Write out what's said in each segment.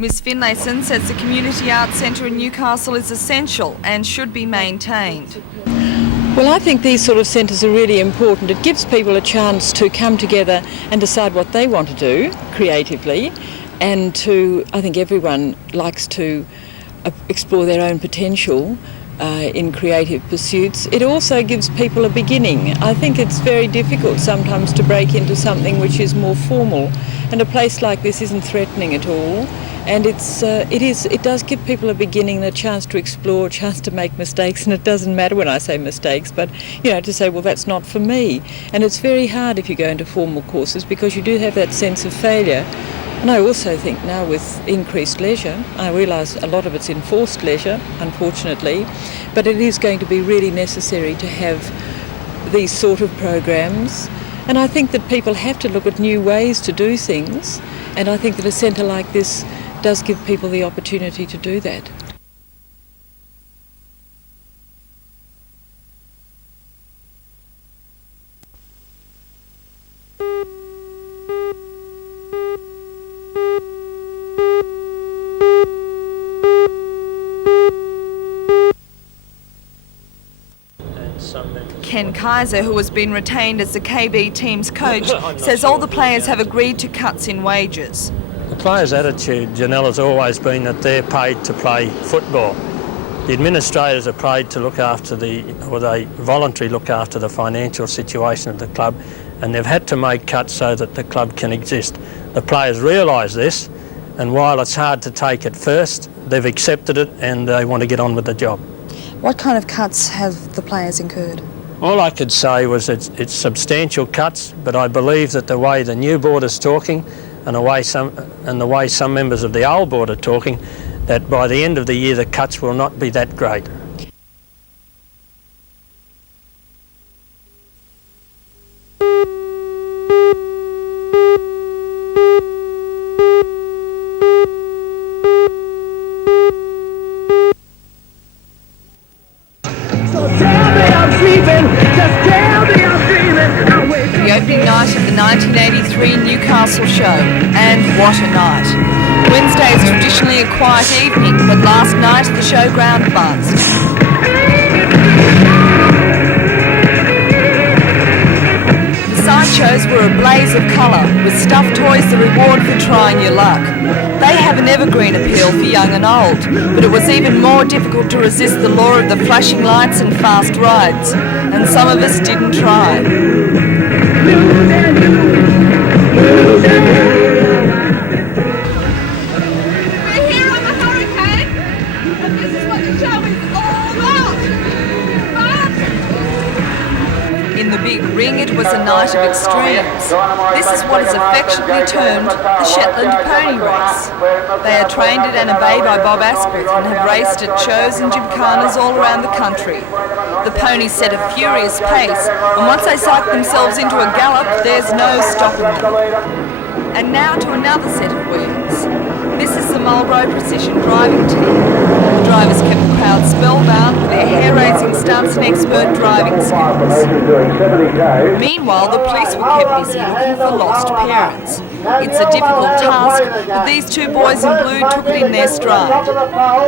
Ms Finlayson says the Community Arts Centre in Newcastle is essential and should be maintained. Well, I think these sort of centres are really important. It gives people a chance to come together and decide what they want to do creatively, and I think everyone likes to explore their own potential in creative pursuits. It also gives people a beginning. I think it's very difficult sometimes to break into something which is more formal, and a place like this isn't threatening at all. And it does give people a beginning, a chance to explore, a chance to make mistakes, and it doesn't matter when I say mistakes, but to say, well, that's not for me. And it's very hard if you go into formal courses because you do have that sense of failure. And I also think now with increased leisure, I realise a lot of it's enforced leisure, unfortunately, but it is going to be really necessary to have these sort of programs. And I think that people have to look at new ways to do things, and I think that a centre like this does give people the opportunity to do that. Ken Kaiser, who has been retained as the KB team's coach, says all the players have agreed to cuts in wages. The players' attitude, Janelle, has always been that they're paid to play football. The administrators are paid to look after they voluntarily look after the financial situation of the club, and they've had to make cuts so that the club can exist. The players realise this, and while it's hard to take at first, they've accepted it and they want to get on with the job. What kind of cuts have the players incurred? All I could say was it's substantial cuts, but I believe that the way the new board is talking and the way some members of the old board are talking, that by the end of the year the cuts will not be that great. The opening night of the 1983 Newcastle show, and what a night. Wednesday is traditionally a quiet evening, but last night the showground buzzed. The sideshows were a blaze of colour, with stuffed toys the reward for trying your luck. They have an evergreen appeal for young and old, but it was even more difficult to resist the lure of the flashing lights and fast rides, and some of us didn't try. We're here on the Hurricane, and this is what the show is all about. In the big ring, it was a night of extremes. This is what is affectionately termed the Shetland pony race. They are trained at Anna Bay by Bob Asquith and have raced at shows and gymkhanas all around the country. The ponies set a furious pace, and once they psych themselves into a gallop, there's no stopping them. And now to another set of wheels. This is the Marlborough Precision Driving Team. The drivers kept the crowd spellbound with their hair-raising stunts and expert driving skills. Meanwhile, the police were kept busy looking for lost parents. It's a difficult task, but these two boys in blue took it in their stride.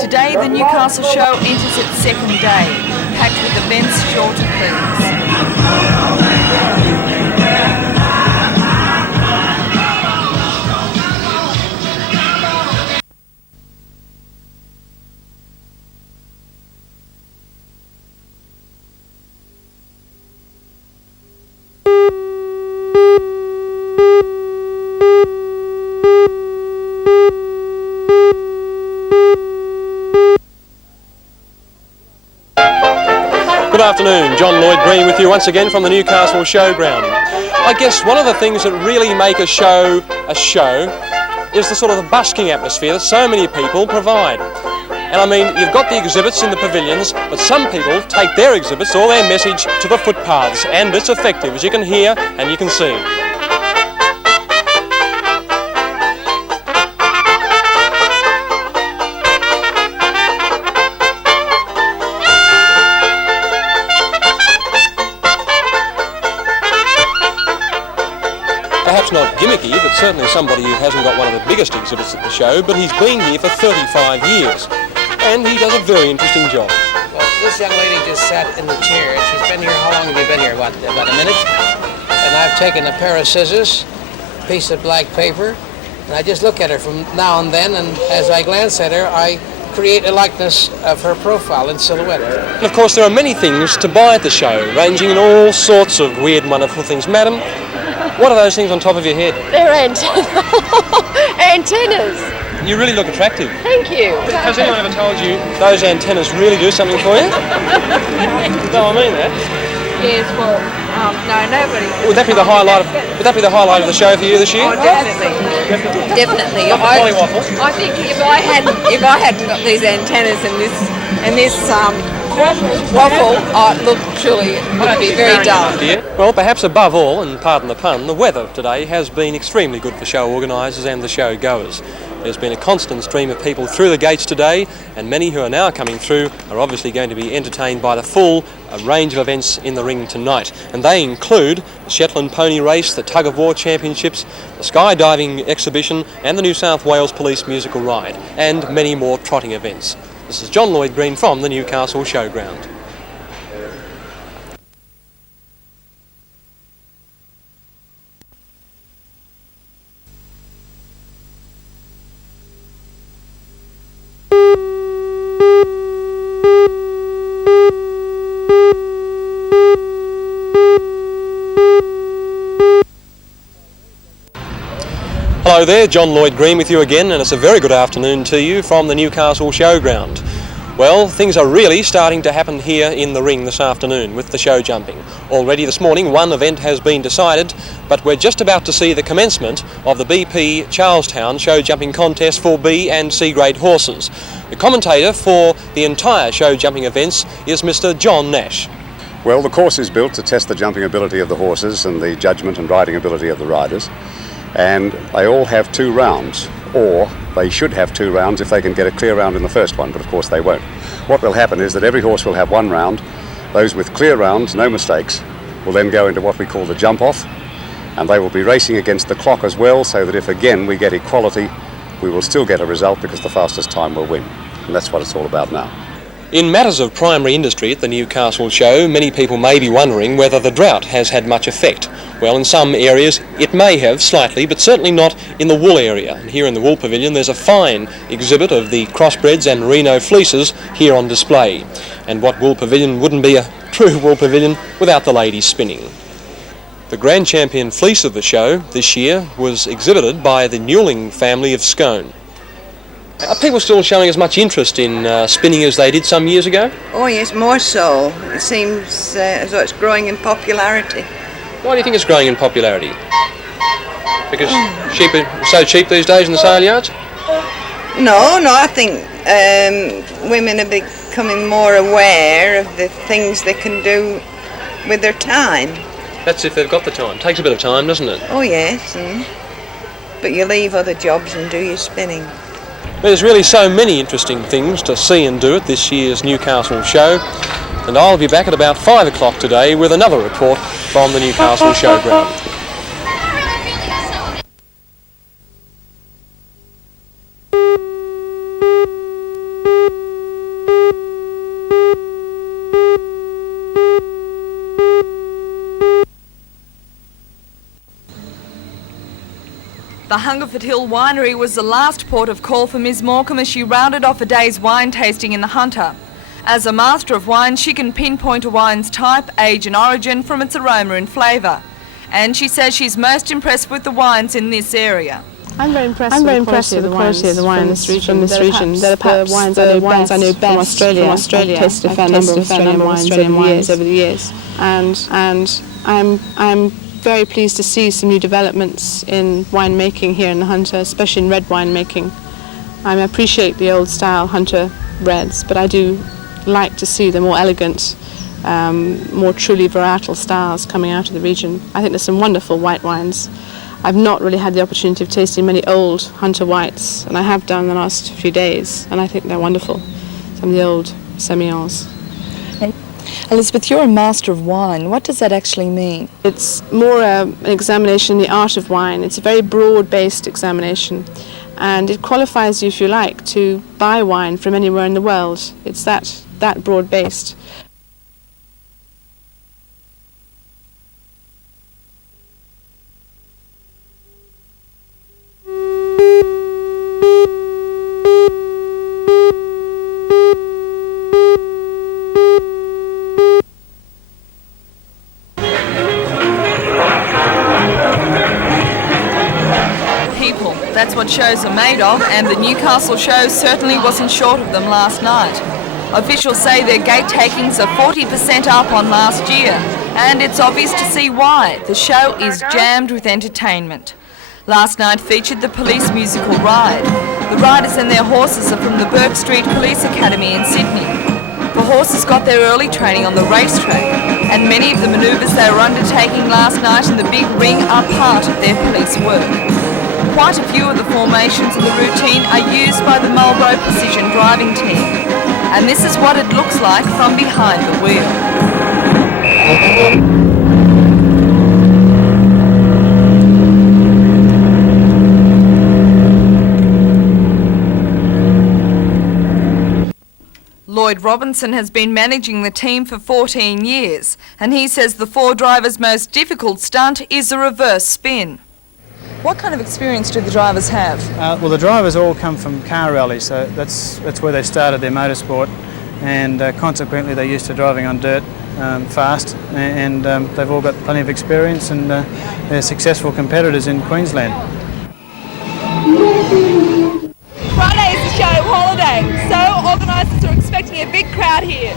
Today, the Newcastle show enters its second day, packed with events sure to please. Good afternoon, John Lloyd Green with you once again from the Newcastle Showground. I guess one of the things that really make a show is the sort of the busking atmosphere that so many people provide. And I mean, you've got the exhibits in the pavilions, but some people take their exhibits or their message to the footpaths, and it's effective, as you can hear and you can see. Perhaps not gimmicky gimmicky, but certainly somebody who hasn't got one of the biggest exhibits at the show, but he's been here for 35 years, and he does a very interesting job. Well, this young lady just sat in the chair. She's been here, how long have you been here? What, about a minute? And I've taken a pair of scissors, a piece of black paper, and I just look at her from now and then, and as I glance at her, I create a likeness of her profile in silhouette. And of course, there are many things to buy at the show, ranging in all sorts of weird, wonderful things. Madam, what are those things on top of your head? They're antennas. You really look attractive. Thank you. Has anyone ever told you those antennas really do something for you? No, I mean that. Yes, well, no, nobody. Would that be the highlight of the show for you this year? Oh, definitely. I think if I had got these antennas and this waffle, look, surely it would be very dull. Well, perhaps above all, and pardon the pun, the weather today has been extremely good for show organisers and the show goers. There's been a constant stream of people through the gates today, and many who are now coming through are obviously going to be entertained by the full range of events in the ring tonight. And they include the Shetland Pony Race, the Tug of War Championships, the Skydiving Exhibition, and the New South Wales Police Musical Ride, and many more trotting events. This is John Lloyd Green from the Newcastle Showground. Hello there, John Lloyd Green with you again, and it's a very good afternoon to you from the Newcastle Showground. Well, things are really starting to happen here in the ring this afternoon with the show jumping. Already this morning one event has been decided, but we're just about to see the commencement of the BP Charlestown show jumping contest for B and C grade horses. The commentator for the entire show jumping events is Mr. John Nash. Well, the course is built to test the jumping ability of the horses and the judgment and riding ability of the riders. And they all have 2 rounds, or they should have 2 rounds if they can get a clear round in the first one, but of course they won't. What will happen is that every horse will have 1 round. Those with clear rounds, no mistakes, will then go into what we call the jump off, and they will be racing against the clock as well, so that if again we get equality, we will still get a result because the fastest time will win. And that's what it's all about now. In matters of primary industry at the Newcastle show, many people may be wondering whether the drought has had much effect. Well, in some areas it may have slightly, but certainly not in the wool area. And here in the wool pavilion there's a fine exhibit of the crossbreds and merino fleeces here on display. And what wool pavilion wouldn't be a true wool pavilion without the ladies spinning? The grand champion fleece of the show this year was exhibited by the Newling family of Scone. Are people still showing as much interest in spinning as they did some years ago? Oh yes, more so. It seems as though it's growing in popularity. Why do you think it's growing in popularity? Because sheep are so cheap these days in the sale yards? No, I think women are becoming more aware of the things they can do with their time. That's if they've got the time. Takes a bit of time, doesn't it? Oh yes, but you leave other jobs and do your spinning. There's really so many interesting things to see and do at this year's Newcastle show, and I'll be back at about 5 o'clock today with another report from the Newcastle Showground. The Hungerford Hill Winery was the last port of call for Ms Morcom as she rounded off a day's wine tasting in the Hunter. As a master of wine, she can pinpoint a wine's type, age and origin from its aroma and flavour. And she says she's most impressed with the wines in this area. I'm very impressed with the quality of the wines from this region. They're perhaps the wines I know best from Australia. I've tasted a fair number of Australian wines over the years. And I'm very pleased to see some new developments in winemaking here in the Hunter, especially in red winemaking. I appreciate the old style Hunter reds, but I do like to see the more elegant, more truly varietal styles coming out of the region. I think there's some wonderful white wines. I've not really had the opportunity of tasting many old Hunter whites, and I have done the last few days, and I think they're wonderful. Some of the old Semillons. Elizabeth, you're a master of wine. What does that actually mean? It's more an examination in the art of wine. It's a very broad-based examination, and it qualifies you, if you like, to buy wine from anywhere in the world. It's that broad-based. That's what shows are made of, and the Newcastle show certainly wasn't short of them last night. Officials say their gate takings are 40% up on last year, and it's obvious to see why. The show is jammed with entertainment. Last night featured the police musical ride. The riders and their horses are from the Burke Street Police Academy in Sydney. The horses got their early training on the racetrack, and many of the manoeuvres they were undertaking last night in the big ring are part of their police work. Quite a few of the formations in the routine are used by the Marlboro Precision driving team, and this is what it looks like from behind the wheel. Lloyd Robinson has been managing the team for 14 years, and he says the 4 drivers' most difficult stunt is a reverse spin. What kind of experience do the drivers have? Well, the drivers all come from car rallies, so that's where they started their motorsport, and consequently they're used to driving on dirt fast, and they've all got plenty of experience, and they're successful competitors in Queensland. Friday is the show holiday, so organisers are expecting a big crowd here.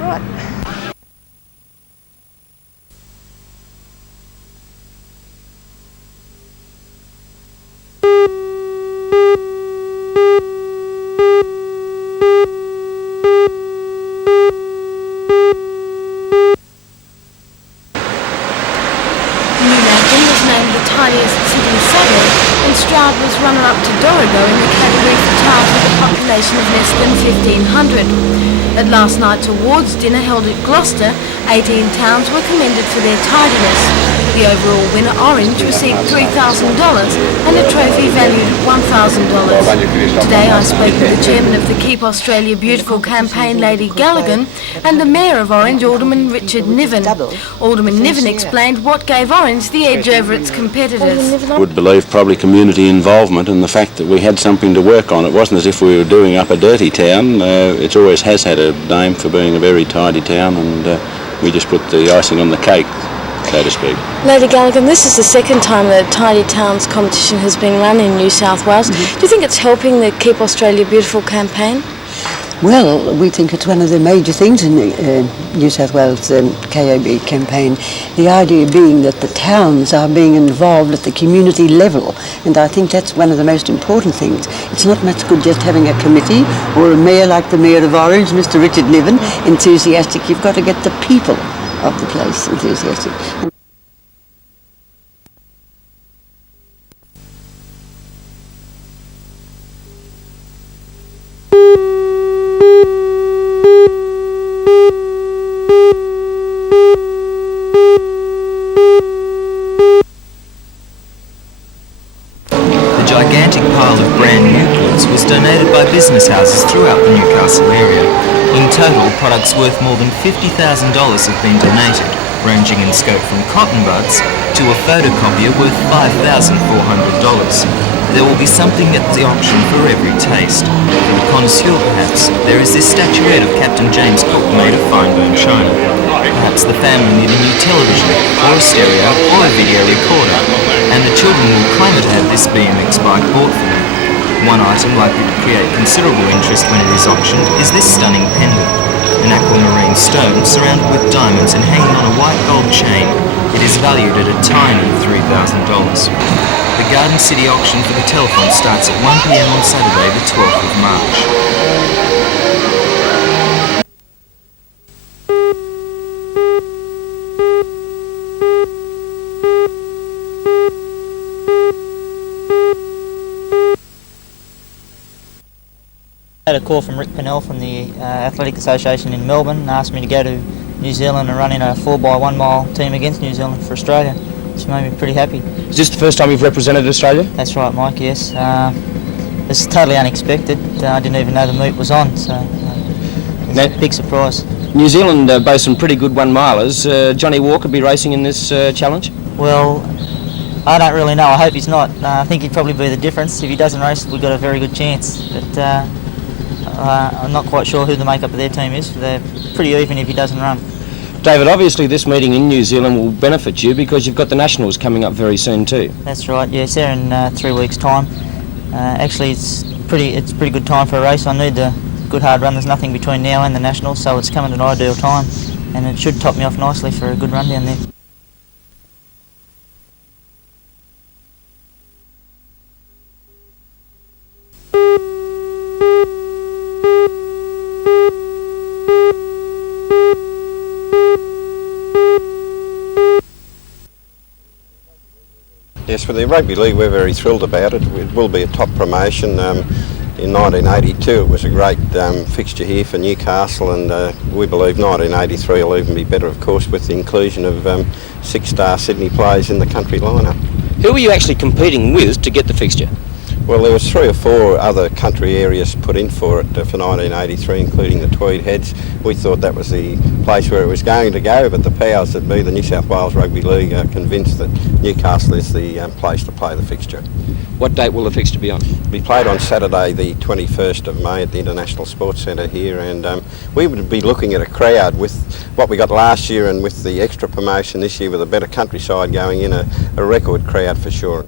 Right. and Stroud was runner-up to Dorrigo in the category for towns with a population of less than 1,500. At last night's awards dinner held at Gloucester, 18 towns were commended for their tidiness. The overall winner, Orange, received $3,000 and a trophy valued at $1,000. Today I spoke with the chairman of the Keep Australia Beautiful campaign, Lady Galligan, and the mayor of Orange, Alderman Richard Niven. Alderman Niven explained what gave Orange the edge over its competitors. I would believe probably community involvement and the fact that we had something to work on. It wasn't as if we were doing up a dirty town. It always has had a name for being a very tidy town, and we just put the icing on the cake, so to speak. Lady Galligan, this is the second time the Tidy Towns competition has been run in New South Wales. Do you think it's helping the Keep Australia Beautiful campaign? Well, we think it's one of the major things in the New South Wales KAB campaign. The idea being that the towns are being involved at the community level, and I think that's one of the most important things. It's not much good just having a committee or a mayor like the Mayor of Orange, Mr. Richard Niven, enthusiastic. You've got to get the people of the place enthusiastic. Business houses throughout the Newcastle area. In total, products worth more than $50,000 have been donated, ranging in scope from cotton buds to a photocopier worth $5,400. There will be something at the auction for every taste. For the connoisseur, perhaps, there is this statuette of Captain James Cook made of fine-bone china. Perhaps the family need a new television, or a stereo, or a video recorder, and the children will claim to have this BMX bike bought for them. One item likely to create considerable interest when it is auctioned is this stunning pendant, an aquamarine stone surrounded with diamonds and hanging on a white gold chain. It is valued at a tiny $3,000. The Garden City auction for the Telethon starts at 1 p.m. on Saturday the 12th of March. call from Rick Pennell from the Athletic Association in Melbourne and asked me to go to New Zealand and run in a 4x1 mile team against New Zealand for Australia, which made me pretty happy. Is this the first time you've represented Australia? That's right, Mike, yes. It's totally unexpected. I didn't even know the meet was on, so it's a big surprise. New Zealand boasts some pretty good one-milers. Johnny Walker be racing in this challenge? Well, I don't really know. I hope he's not. I think he'd probably be the difference. If he doesn't race, we've got a very good chance. But I'm not quite sure who the makeup of their team is. They're pretty even if he doesn't run. David, obviously this meeting in New Zealand will benefit you because you've got the Nationals coming up very soon too. That's right. Yeah, it's there in 3 weeks' time. Actually, it's pretty good time for a race. I need a good hard run. There's nothing between now and the Nationals, so it's coming at an ideal time, and it should top me off nicely for a good run down there. Yes, for the Rugby League we're very thrilled about it. It will be a top promotion. In 1982 it was a great fixture here for Newcastle, and we believe 1983 will even be better, of course, with the inclusion of 6-star Sydney players in the country lineup. Who were you actually competing with to get the fixture? Well, there was 3 or 4 other country areas put in for it for 1983, including the Tweed Heads. We thought that was the place where it was going to go, but the powers that be, the New South Wales Rugby League, are convinced that Newcastle is the place to play the fixture. What date will the fixture be on? It'll be played on Saturday the 21st of May at the International Sports Centre here, and we would be looking at a crowd with what we got last year and with the extra promotion this year with a better countryside going in, a record crowd for sure.